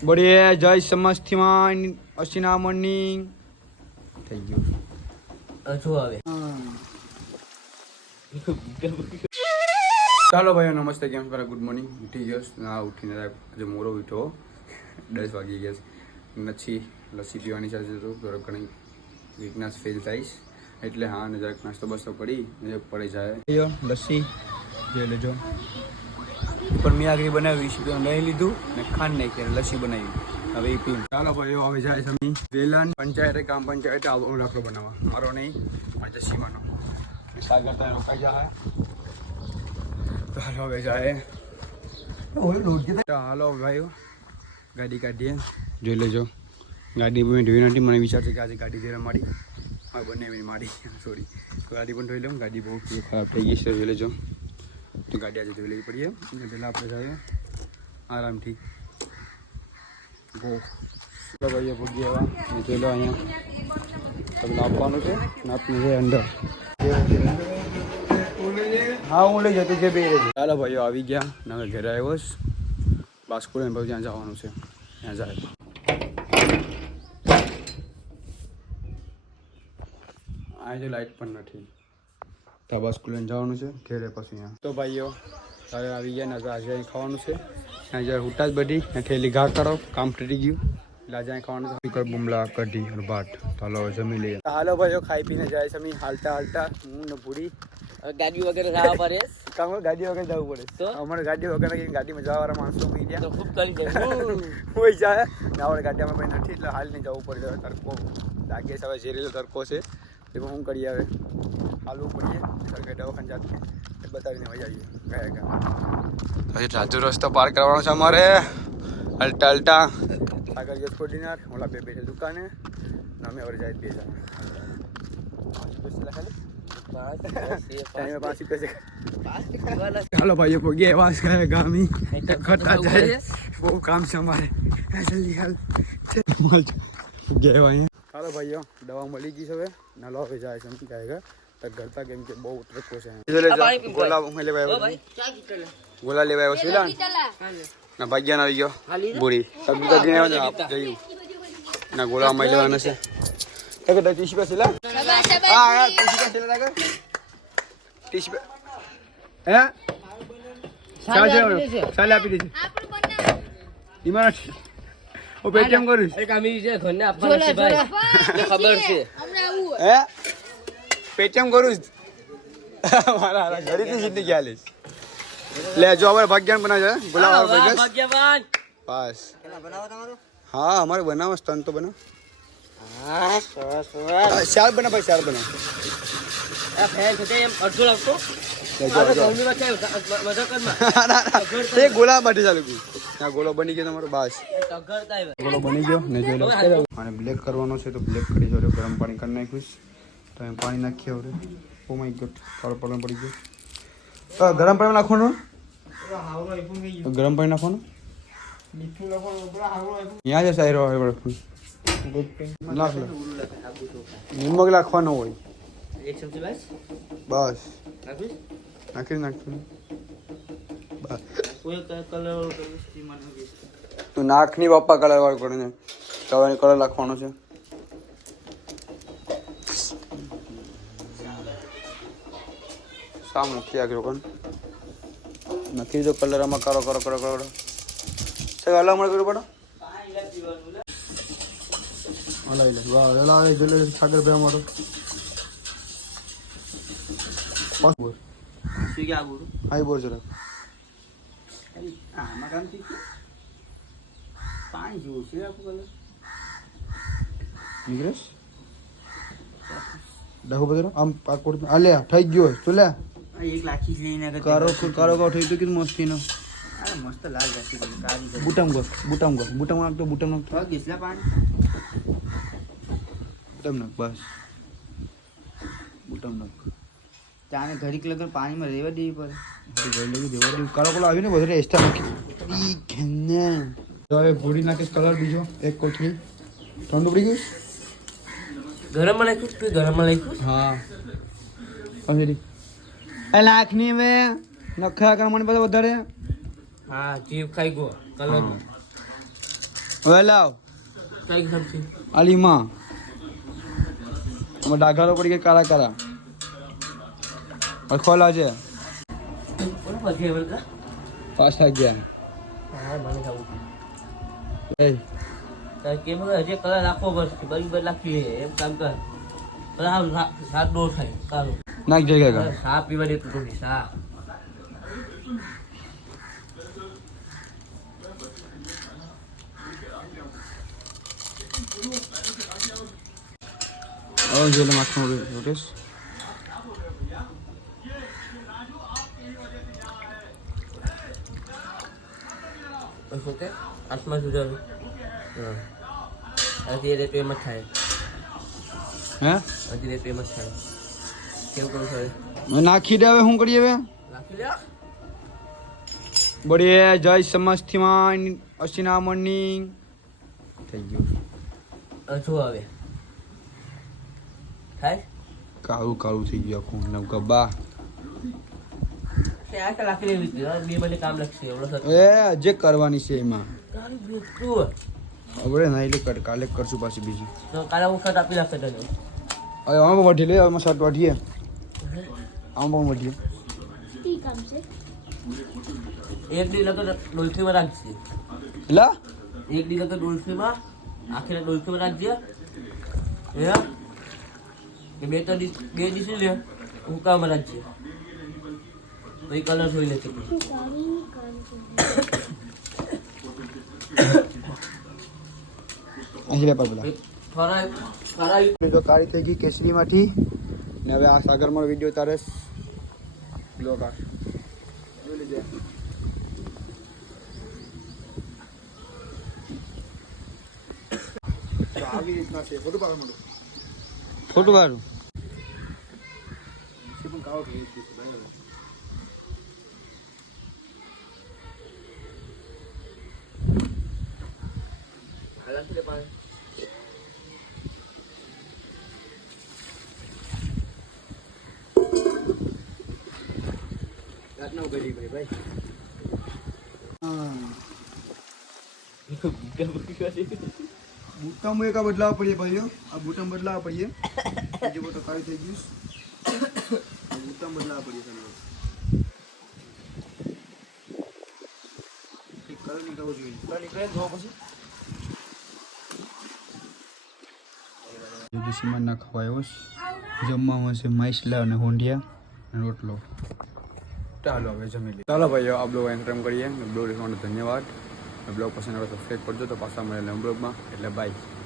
બોડીએ જય સમસ્તીમાં અસીના મોર્નિંગ થઈ ગયું હજુ આવે ચાલો ભાઈઓ નમસ્તે કેમ છો ગુડ મોર્નિંગ ઉઠી ગયો ના ઉઠીને આજે મોરો ઉઠ્યો 10 વાગી ગયા નથી લસ્સી પીવાની છે તો થોડો ઘણી વીકનેસ ફીલ થઈશ એટલે હા ને જરાક નાસ્તો બસ્તો કરી પડી જાય લસ્સી જે લેજો પણ મેં આગળ બનાવી નહીં લીધું ને ખાંડ નાખી લસ્સી બનાવી હવે એ પી ચાલો ભાઈઓ હવે જાય સમી વેલાન પંચાયતે કામ પંચાયતે આવો લાકડો બનાવવા મારો નહીં મારા સીમાનો સાગર ત્યાં રોકાઈ જાય ચાલો હવે જાય હાલો ભાઈઓ ગાડી કાઢીએ જોઈ લેજો ગાડી મેં ધોઈ નથી મને વિચાર છે કે આજે ગાડી જરા મારી હા બનાવીને મારી સોરી ગાડી પણ ધોઈ લઉં ગાડી બહુ ખરાબ થઈ ગઈ છે જોઈ લેજો તો ગાડી આજે ધોઈ લેવી પડીએ અને પહેલાં આપણે જાય આરામથી ગો ભાઈઓ પગી આવ્યા જોઈ લો અહીંયા તમને આપવાનું છે ને આપને છે અંદર હા હું લઈ જતો જે બે ચાલો ભાઈઓ આવી ગયા ને હવે ઘરે આવ્યો બાસ્કુલ ભાઈ ત્યાં જવાનું છે ત્યાં જાય આજે લાઇટ પણ નથી તો બાસ્કુલ જવાનું છે ઘરે પછી અહીંયા તો ભાઈઓ તારે આવી ગયા ને આજે અહીં ખાવાનું છે ત્યાં જ્યારે ઉઠા જ બધી ઠેલી ઘા કરો કામ તૂટી ગયું એટલે આજે અહીં ખાવાનું છે બુમલા કઢી અને ભાત ચાલો જમી લઈએ હાલો ભાઈઓ ખાઈ પીને જાય સમી હાલતા હાલતા હું ને પૂરી ગાડી વગેરે જવા પડે કામ ગાડી વગર જવું પડે તો અમારે ગાડી વગર ગાડીમાં જવાવાળા માણસો ઉઈ ગયા તો ખૂબ કરી દે હોય જાય ને આપણે ગાડીમાં ભાઈ નથી એટલે હાલ નહીં જવું પડે તડકો લાગે છે હવે ઝેરીલો તડકો છે એમાં શું કરીએ હવે હાલવું પડીએ સરકારી દવાખાને જાતે બતાવીને વહી આવીએ ગયા ગયા પછી રાજુ રસ્તો પાર કરવાનો છે અમારે અલ્ટા અલ્ટા આગળ જતો ડિનર ઓલા બે બેઠે દુકાને અમે હવે જાય બે જણા ચાલો ભાઈઓ પગી આવાજ કરે ગામી કરતા જાય બહુ કામ છે અમારે જલ્દી હાલ ચાલો ભાઈઓ દવા મળી ગઈ છે હવે નાલો હવે જાય છે જાય ઘરતા કેમ કે બહુ ટ્રકો છે ગોલા લેવા ગોલા લેવા આવ્યો શિલાન ના ભાગ્યાન આવી ગયો બુરી જયું ના ગોળા માં લેવાના છે કે ટીસી પાસે લા હા ટીસી પાસે લા કે ટીસી હે ચાલ આપી દેજે ઈમાન ઓ પેટીએમ કરું એક આમી છે ઘરને આપવાનું છે ભાઈ ખબર છે હે પેટીએમ કરું મારા ઘરેથી સીધી ગયા લે લે જો હવે ભાગ્યાન બના છે બોલાવા ભાગ્યવાન બસ હા અમારે બનાવો સ્તન તો બનાવ ચાર બના ભાઈ ચાર બના ગોળા માટે ચાલુ ગોળો બની ગયો તમારો બસ ગોળો બની ગયો ને જોઈ લો અને બ્લેક કરવાનો છે તો બ્લેક કરી જો ગરમ પાણી કરી નાખ્યું તો એમ પાણી નાખીએ હવે ઓ માય ગોડ કાળો પાણી પડી ગયો ગરમ પાણી નાખવાનું ગરમ પાણી નાખવાનું ત્યાં જ સાયરો હોય નાખ લો નિમક નાખવાનો હોય બસ નાખી નાખવાનું તું નાખ ની બાપા કલર વાળું કરીને કલર કલર નાખવાનો છે શા મૂકી આગળ કોણ નાખી દો કલર આમાં કરો કરો કરો કરો સર અલગ મળે કર્યું પડો હલાવી લે વાહ હલાવે જોલે સાગર ભાઈ અમારો પાંચ બોલ શું કે આ બોલું હાઈ બોલ જરા આમાં કામ થી પાણી જેવું છે આપું કલર નીકળેશ દાખો બધો આમ પાકોડ આ લે થઈ ગયો તું લે એક લાખી લઈને કારો કારો કારો થઈ તો કે મસ્તી નો અરે મસ્ત લાલ ગાડી કાળી બુટમ ગો બુટમ નાખતો બુટમ નાખતો ગેસલા પાણી બુટમ નાખ બસ બુટમ નાખ ચાને ઘડીક લગન પાણીમાં રહેવા દેવી પડે ઘડી લગી દેવા દેવું કાળો કાળો આવીને બધે એસ્ટા નાખી ઈ ઘને તો હવે પૂરી નાખે કલર બીજો એક કોથળી ઠંડુ પડી ગયું ગરમમાં નાખ્યું તું ગરમમાં નાખ્યું હા સમજી એ લાખની મે નખા કરવા મને બધા વધારે હા જીવ ખાઈ ગયો કલરમાં હવે લાવ કઈ સમજી આલીમાં અમે ડાઘાલો પડી ગયા કાળા કાળા ખોલા છે કોણ પછી બોલતા પાછા ગયા હા મને ખાવું એ તાર કેમ હજી કલર રાખવો પડશે બરાબર રાખી લે એમ કામ કર બરાબર સાત દોર થાય સારું નાખ જઈ ગયા ચા પીવા દે તું થોડી ચા હવે જોઈને માથું નોટિસ ઓકે આસમાં સુધારું હા હજી રેટ એમ જ થાય હે હજી રેટ એમ જ થાય કેવું કરું સર હવે નાખી દે હવે શું કરીએ હવે રાખી લે બળીએ જય સમસ્તીમાં અસીના મોર્નિંગ થઈ ગયું જો હવે થાય કાળું કાળું થઈ ગયું આખું ને ગબ્બા આ કલાક લેવી હતી બે મને કામ લાગશે એવડો સર એ જે કરવાની છે એમાં કાલ બેઠું હવે ના એટલે કાલે કરશું પાછી બીજી તો કાલે વખત આપી નાખશે તને હવે આમાં વઢી લે આમાં શર્ટ વાઢીએ આમાં પણ વઢીએ એક દી લગન ડોલફીમાં રાખજે લા એક દી લગન ડોલફીમાં આખીને ડોલફીમાં રાખજે એ બે દિવસ લે હુકામાં રાખજે તો એ કલર જોઈ લેશે અહીં લે પર પેલા થોડા તો કાળી થઈ ગઈ કેસરીમાંથી ને હવે આ સાગરમાં વિડીયો તારે લો કાર જોઈ લીધે તો આવી રીતના છે ફોટો પાડવા માંડો ફોટો પાડું પણ કાવો થઈ ગયું છે બરાબર રાતના ઉગડી ભાઈ બૂટામાં એક બદલાવા પડીએ ભાઈઓ આ બૂટામાં બદલાવા પડીએ બીજું બધું કાળી થઈ ગયું બૂટામાં બદલાવા પડીએ કલર નીકળવો જોઈએ કલર નીકળે જોવા પછી સીમાં ના ખવાયો જમવામાં છે માઇસલા અને હોંડિયા અને રોટલો ચાલો હવે જમી લઈએ ચાલો ભાઈઓ આ બ્લોગ એન્ડ કરીએ બ્લોગ દેખવાનો ધન્યવાદ બ્લોગ પસંદ આવે તો સબસ્ક્રાઈબ કરજો તો પાછા મળે બ્લોગમાં એટલે બાય